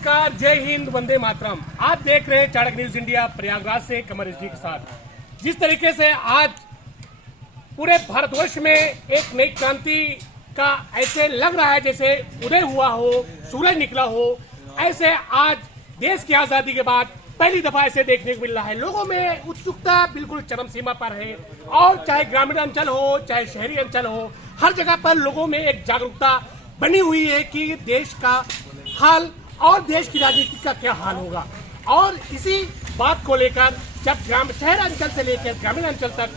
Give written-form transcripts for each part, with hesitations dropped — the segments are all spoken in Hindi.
नमस्कार, जय हिंद, वंदे मातरम। आप देख रहे हैं चाणक्य न्यूज इंडिया प्रयागराज से कमर रिजवी के साथ। जिस तरीके से आज पूरे भारतवर्ष में एक नई क्रांति का ऐसे लग रहा है जैसे उदय हुआ हो, सूरज निकला हो, ऐसे आज देश की आजादी के बाद पहली दफा ऐसे देखने को मिल रहा है। लोगों में उत्सुकता बिल्कुल चरम सीमा पर है और चाहे ग्रामीण अंचल हो चाहे शहरी अंचल हो, हर जगह पर लोगों में एक जागरूकता बनी हुई है कि देश का हाल और देश की राजनीति का क्या हाल होगा। और इसी बात को लेकर जब शहर अंचल से लेकर ग्रामीण अंचल तक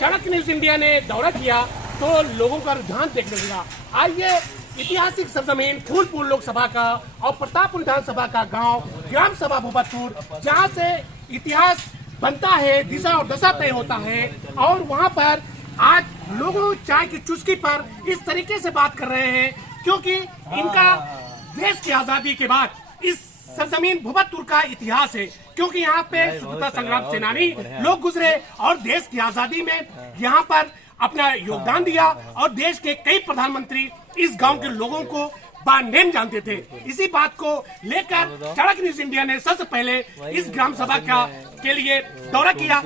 चाणक्य न्यूज इंडिया ने दौरा किया तो लोगों का रुझान देखने मिला। आइए ऐतिहासिक सरजमीन फूलपुर लोकसभा का और प्रतापपुर विधानसभा का गांव ग्राम सभा भूपतपुर, जहां से इतिहास बनता है, दिशा और दशा तय होता है, और वहां पर आज लोगों चाय की चुस्की पर इस तरीके से बात कर रहे हैं क्योंकि इनका देश की आजादी के बाद इस सरजमीन भूपतपुर का इतिहास है, क्योंकि यहाँ पे स्वतंत्रता संग्राम सेनानी लोग गुजरे और देश की आजादी में यहाँ पर अपना योगदान दिया और देश के कई प्रधानमंत्री इस गांव के लोगों को बानेम जानते थे। इसी बात को लेकर चाणक्य न्यूज इंडिया ने सबसे पहले इस ग्राम सभा के लिए दौरा किया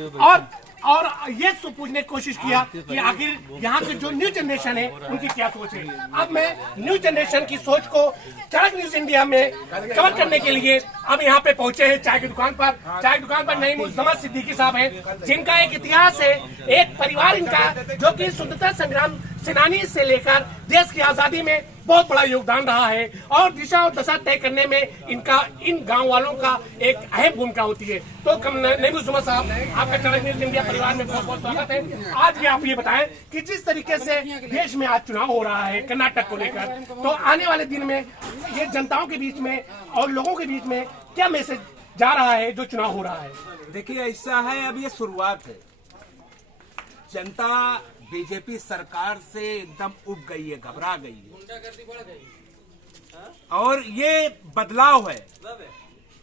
और ये पूछने की कोशिश किया कि आखिर यहाँ के जो न्यू जनरेशन है उनकी क्या सोच है। अब मैं न्यू जनरेशन की सोच को चाणक्य न्यूज इंडिया में कवर करने के लिए अब यहाँ पे पहुंचे हैं चाय की दुकान पर। चाय की दुकान पर नईम उज़्ज़मा सिद्दीकी साहब हैं, जिनका एक इतिहास है, एक परिवार इनका जो कि स्वतंत्रता संग्राम सेनानी से लेकर देश की आजादी में बहुत बड़ा योगदान रहा है और दिशा और दशा तय करने में इन गांव वालों का एक अहम भूमिका होती है। तो नईम उज़्ज़मा साहब, आपका चाणक्य न्यूज इंडिया परिवार में बहुत बहुत स्वागत है। आज भी आप ये बताएं कि जिस तरीके से देश में आज चुनाव हो रहा है कर्नाटक को लेकर, तो आने वाले दिन में ये जनताओं के बीच में और लोगों के बीच में क्या मैसेज जा रहा है जो चुनाव हो रहा है? देखिए, ऐसा है, अब ये शुरुआत है। जनता बीजेपी सरकार से एकदम उब गई है, घबरा गई है और ये बदलाव है।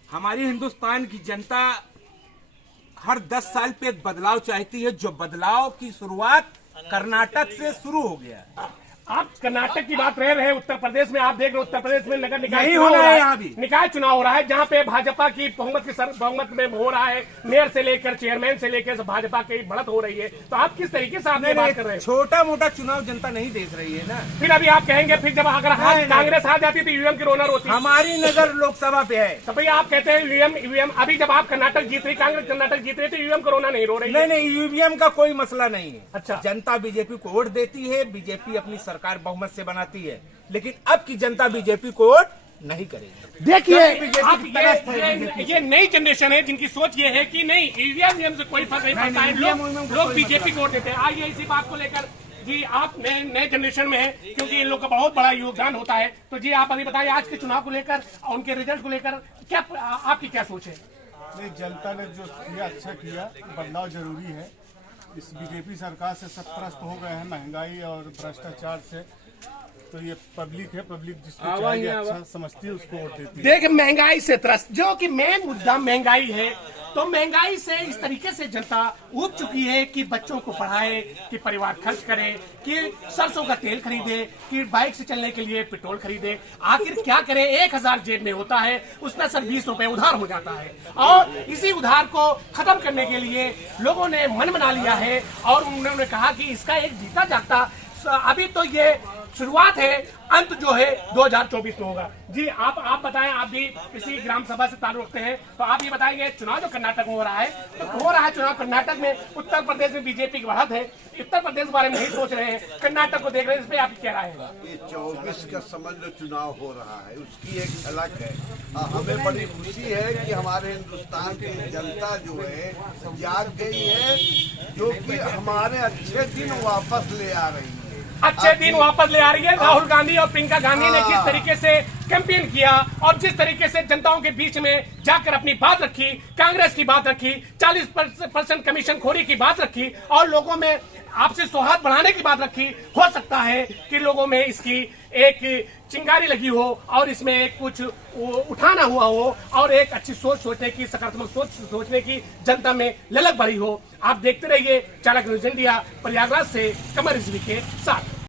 हमारी हिंदुस्तान की जनता हर 10 साल पे एक बदलाव चाहती है, जो बदलाव की शुरुआत कर्नाटक से शुरू हो गया है। आप कर्नाटक की बात रह रहे हैं, उत्तर प्रदेश में आप देख रहे हैं, उत्तर प्रदेश में नगर निकाय नहीं हो रहा है, यहाँ भी निकाय चुनाव हो रहा है, जहाँ पे भाजपा की बहुमत में हो रहा है। मेयर से लेकर चेयरमैन से लेकर भाजपा की बढ़त हो रही है। तो आप किस तरीके से आपने बात कर रहे हैं? छोटा मोटा चुनाव जनता नहीं देख रही है ना। फिर अभी आप कहेंगे फिर जब अगर कांग्रेस आ जाती तो ईवीएम की रोनर होती। हमारी नजर लोकसभा पे है। तो भैया आप कहते हैं ईवीएम अभी जब आप कर्नाटक जीत रही, कांग्रेस कर्नाटक जीत रही, तो ईवीएम को रोना नहीं रो रही? नहीं, ईवीएम का कोई मसला नहीं है। अच्छा, जनता जनता बीजेपी को वोट देती है, बीजेपी अपनी सरकार बहुमत से बनाती है, लेकिन अब की जनता बीजेपी को वोट नहीं करेगी। देखिए, ये नई जनरेशन है जिनकी सोच ये है कि नहीं, ईवीएम से कोई फर्क नहीं पड़ता है, लोग बीजेपी को वोट देते हैं। आइए इसी बात को लेकर जी, आप नए जनरेशन में हैं क्योंकि इन लोग का बहुत बड़ा योगदान होता है, तो जी आप अभी बताइए आज के चुनाव को लेकर और उनके रिजल्ट को लेकर क्या आपकी क्या सोच है? नहीं, जनता ने जो किया अच्छा किया, बदलाव जरूरी है। इस बीजेपी सरकार से सब त्रस्त हो गए हैं महंगाई और भ्रष्टाचार से, तो ये पब्लिक है, पब्लिक जिसको चाहिए अच्छा समझती है उसको वोट देती है। देख, महंगाई से त्रस्त, जो कि मेन मुद्दा महंगाई है, तो महंगाई से इस तरीके से जनता उब चुकी है कि बच्चों को पढ़ाए, कि परिवार खर्च करे, कि सरसों का तेल खरीदे, कि बाइक से चलने के लिए पेट्रोल खरीदे। आखिर क्या करे, 1000 जेब में होता है, उसमें सिर्फ 20 रुपए उधार हो जाता है और इसी उधार को खत्म करने के लिए लोगों ने मन बना लिया है और उन्होंने कहा कि इसका एक जीता जागता, अभी तो ये शुरुआत है, अंत जो है 2024 में होगा। जी आप बताएं, आप भी इसी ग्राम सभा से ताल्लुक रखते हैं, तो आप ये बताएंगे चुनाव जो कर्नाटक में हो रहा है, तो हो रहा है चुनाव कर्नाटक में, उत्तर प्रदेश में बीजेपी की बढ़त है, उत्तर प्रदेश के बारे में नहीं सोच रहे हैं, कर्नाटक को देख रहे हैं, इस पे आपकी क्या राय है? ये 24 का समझ जो चुनाव हो रहा है उसकी एक झलक है। हमें बड़ी खुशी है कि हमारे हिंदुस्तान की जनता जो है जाग गई है, जो कि हमारे अच्छे दिन वापस ले आ रही है। अच्छे दिन वापस ले आ रही है। राहुल गांधी और प्रियंका गांधी ने जिस तरीके से कैंपेन किया और जिस तरीके से जनताओं के बीच में जाकर अपनी बात रखी, कांग्रेस की बात रखी, 40% कमीशन खोरी की बात रखी और लोगों में आपसी सौहार्द बढ़ाने की बात रखी, हो सकता है कि लोगों में इसकी एक चिंगारी लगी हो और इसमें कुछ उठाना हुआ हो और एक अच्छी सोच सोचने की, सकारात्मक सोच सोचने की जनता में ललक बढ़ी हो। आप देखते रहिए चाणक्य न्यूज इंडिया प्रयागराज से कमर रिजवी के साथ।